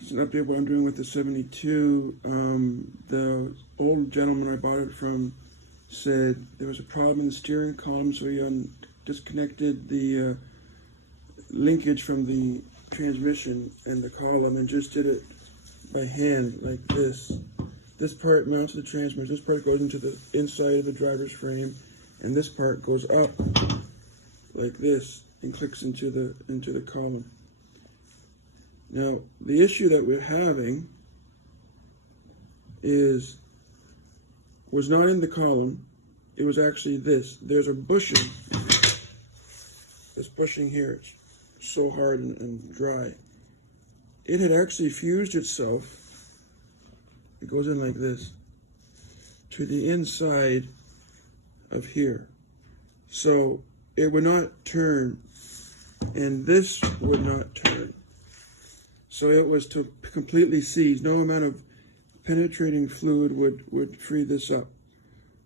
It's an update what I'm doing with the 72. The old gentleman I bought it from said there was a problem in the steering column, so he disconnected the linkage from the transmission and the column and just did it by hand like this. This part mounts the transmission, this part goes into the inside of the driver's frame, and this part goes up like this and clicks into the column. Now, the issue that we're having was not in the column, it was actually this. There's a bushing, this bushing here, it's so hard and dry. It had actually fused itself, it goes in like this, to the inside of here. So it would not turn, and this would not turn. So it was to completely seize. No amount of penetrating fluid would free this up.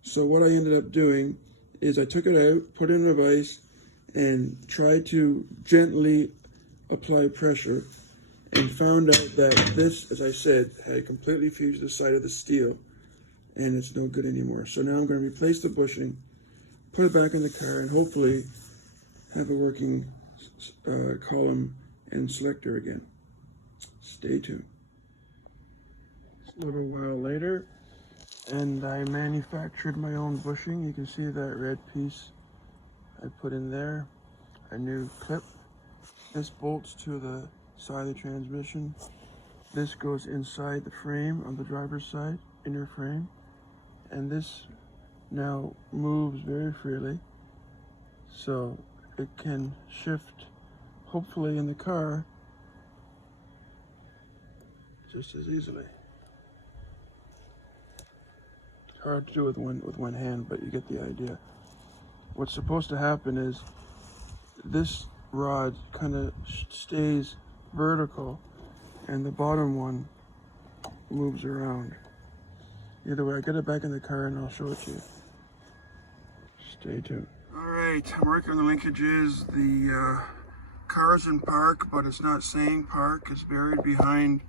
So what I ended up doing is I took it out, put it in a vise, and tried to gently apply pressure, and found out that this, as I said, had completely fused the side of the steel, and it's no good anymore. So now I'm going to replace the bushing, put it back in the car, and hopefully have a working column and selector again. Stay tuned. It's a little while later, and I manufactured my own bushing. You can see that red piece I put in there, a new clip. This bolts to the side of the transmission. This goes inside the frame on the driver's side, inner frame, and this now moves very freely, so it can shift, hopefully in the car, just as easily. Hard to do with one hand, but you get the idea. What's supposed to happen is this rod kind of stays vertical and the bottom one moves around. Either way, I get it back in the car and I'll show it to you. Stay tuned. Alright, I'm working on the linkages. The car's in park, but it's not saying park. It's buried behind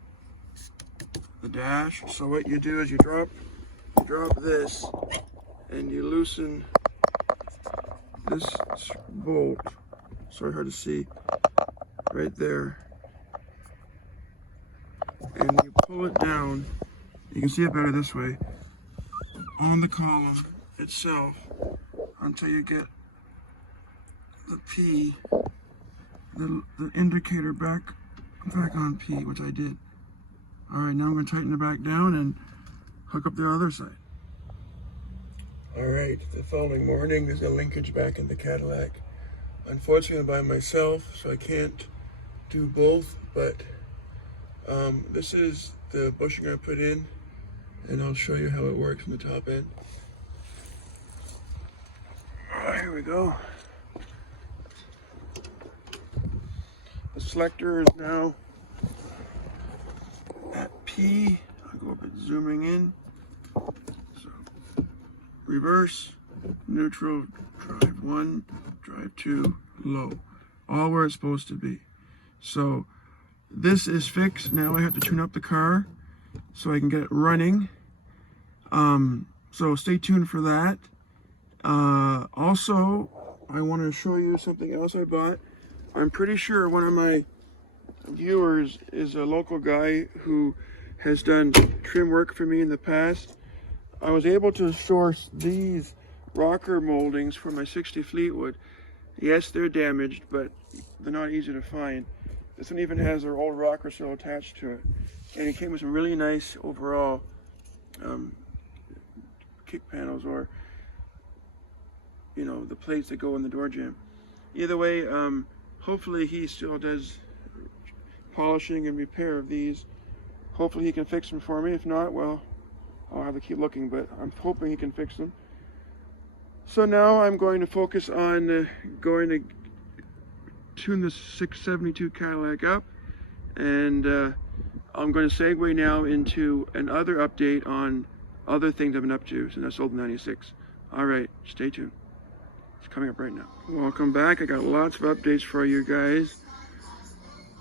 the dash. So what you do is you drop this and you loosen this bolt, sorry, hard to see, right there, and you pull it down. You can see it better this way on the column itself until you get the P, the indicator back on P, which I did. Alright, now I'm going to tighten it back down and hook up the other side. Alright, the following morning there's a linkage back in the Cadillac. Unfortunately I'm by myself, so I can't do both, but this is the bushing I put in, and I'll show you how it works from the top end. Alright, here we go. The selector is now at P. I'll go a bit zooming in. So, reverse, neutral, drive 1, drive 2, low. All where it's supposed to be. So, this is fixed. Now I have to tune up the car so I can get it running. So stay tuned for that. Also, I want to show you something else I bought. I'm pretty sure one of my viewers is a local guy who has done trim work for me in the past. I was able to source these rocker moldings for my 60 Fleetwood. Yes, they're damaged, but they're not easy to find. This one even has their old rocker still attached to it. And it came with some really nice overall kick panels, or, you know, the plates that go in the door jamb. Either way, hopefully he still does polishing and repair of these. Hopefully he can fix them for me. If not, well, I'll have to keep looking, but I'm hoping he can fix them. So now I'm going to focus on going to tune the 672 Cadillac up, and I'm going to segue now into another update on other things I've been up to since I sold the 96. Alright, stay tuned. It's coming up right now. Welcome back. I got lots of updates for you guys.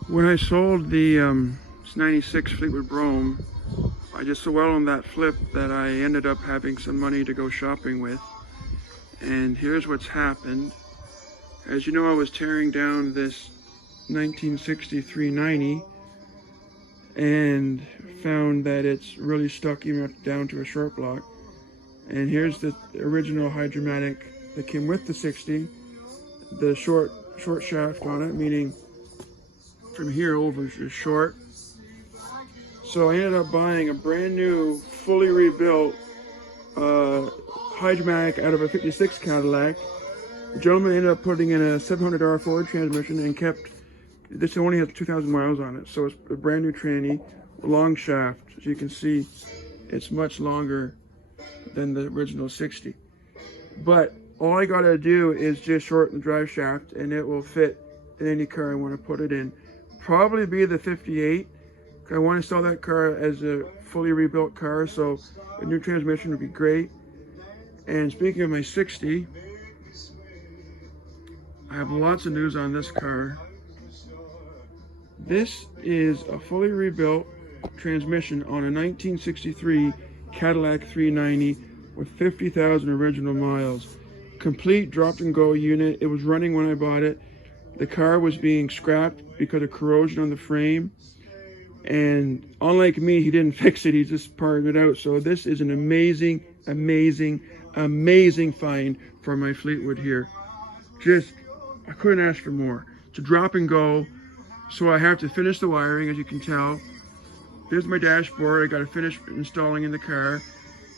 When I sold the It's 96 Fleetwood Brougham. I just so well on that flip that I ended up having some money to go shopping with. And here's what's happened. As you know, I was tearing down this 1963 90 and found that it's really stuck even down to a short block. And here's the original Hydromatic that came with the 60, the short shaft on it, meaning from here over is short. So I ended up buying a brand new, fully rebuilt Hydromatic out of a 56 Cadillac. The gentleman ended up putting in a 700R Ford transmission and kept, this only has 2,000 miles on it, so it's a brand new tranny, long shaft. As you can see, it's much longer than the original 60. But all I gotta do is just shorten the drive shaft and it will fit in any car I want to put it in. Probably be the 58. I want to sell that car as a fully rebuilt car, so a new transmission would be great. And speaking of my 60, I have lots of news on this car. This is a fully rebuilt transmission on a 1963 Cadillac 390 with 50,000 original miles. Complete drop and go unit. It was running when I bought it. The car was being scrapped because of corrosion on the frame. And unlike me, he didn't fix it. He just parted it out. So this is an amazing, amazing, amazing find for my Fleetwood here. Just, I couldn't ask for more. It's a drop and go. So I have to finish the wiring, as you can tell. There's my dashboard. I got to finish installing in the car.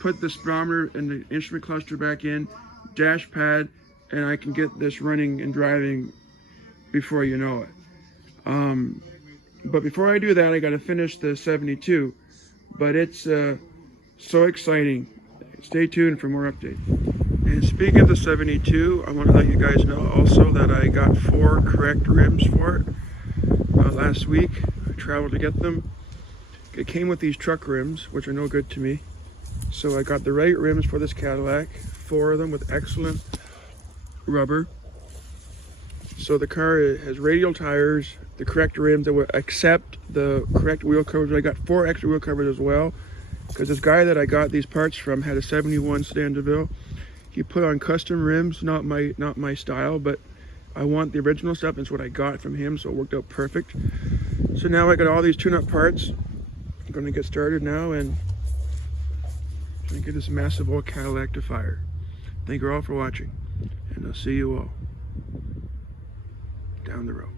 Put the speedometer and the instrument cluster back in, dash pad, and I can get this running and driving before you know it. But before I do that, I got to finish the 72. But it's so exciting. Stay tuned for more updates. And speaking of the 72, I want to let you guys know also that I got 4 correct rims for it last week. I traveled to get them. It came with these truck rims, which are no good to me. So I got the right rims for this Cadillac, 4 of them with excellent rubber. So the car has radial tires, the correct rims that will accept the correct wheel covers. I got 4 extra wheel covers as well, because this guy that I got these parts from had a 71 Sedan DeVille. He put on custom rims, not my style, but I want the original stuff. It's what I got from him, so it worked out perfect. So now I got all these tune-up parts. I'm going to get started now and get this massive old Cadillac to fire. Thank you all for watching, and I'll see you all down the road.